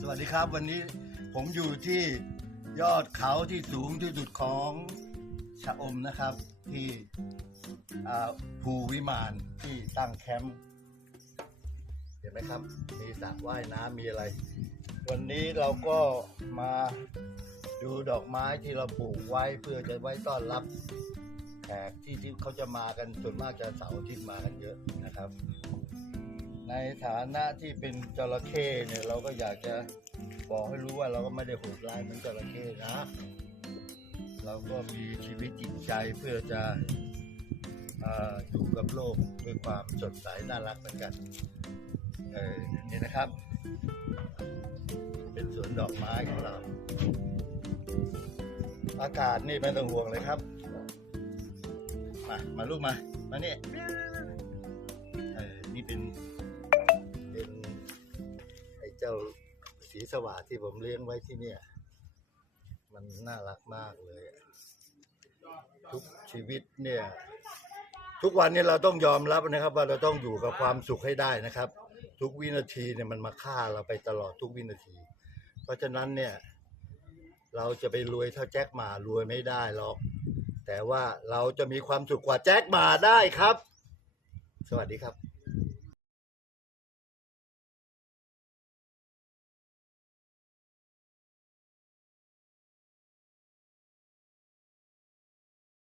สวัสดีครับวันนี้ผมอยู่ที่ยอดเขาที่สูงที่สุดของชะอมนะครับ ที่ภูวิมานที่ตั้งแคมป์เห็นไหมครับ มีสระว่ายน้ำมีอะไร วันนี้เราก็มาดูดอกไม้ที่เราปลูกไว้เพื่อจะไว้ต้อนรับแขกที่ที่เขาจะมากันส่วนมากจะเสาร์อาทิตย์มากันเยอะนะครับ ในฐานะที่เป็นจระเข้เนี่ยเราก็อยากจะบอกให้รู้ว่าเราก็ไม่ได้โหดร้ายเหมือนจระเข้นะ เราก็มีชีวิตจิตใจเพื่อจะเอ่ออยู่กับโลกด้วยความสดใสน่ารักเหมือนกันเออนี่นะครับ เป็นสวนดอกไม้ของเรา อากาศนี่ไม่ต้องห่วงเลยครับ มา มาลูกมา มานี่ เจ้าสีสว่าที่ผมเลี้ยงไว้ที่เนี่ย มันน่ารักมากเลย ทุกชีวิตเนี่ย ทุกวันนี้เราต้องยอมรับนะครับ ว่าเราต้องอยู่กับความสุขให้ได้นะครับ ทุกวินาทีเนี่ยมันมาฆ่าเราไปตลอดทุกวินาที เพราะฉะนั้นเนี่ย เราจะไปรวยเท่าแจ็คหมารวยไม่ได้หรอก แต่ว่าเราจะมีความสุขกว่าแจ็คหมาได้ครับ สวัสดีครับ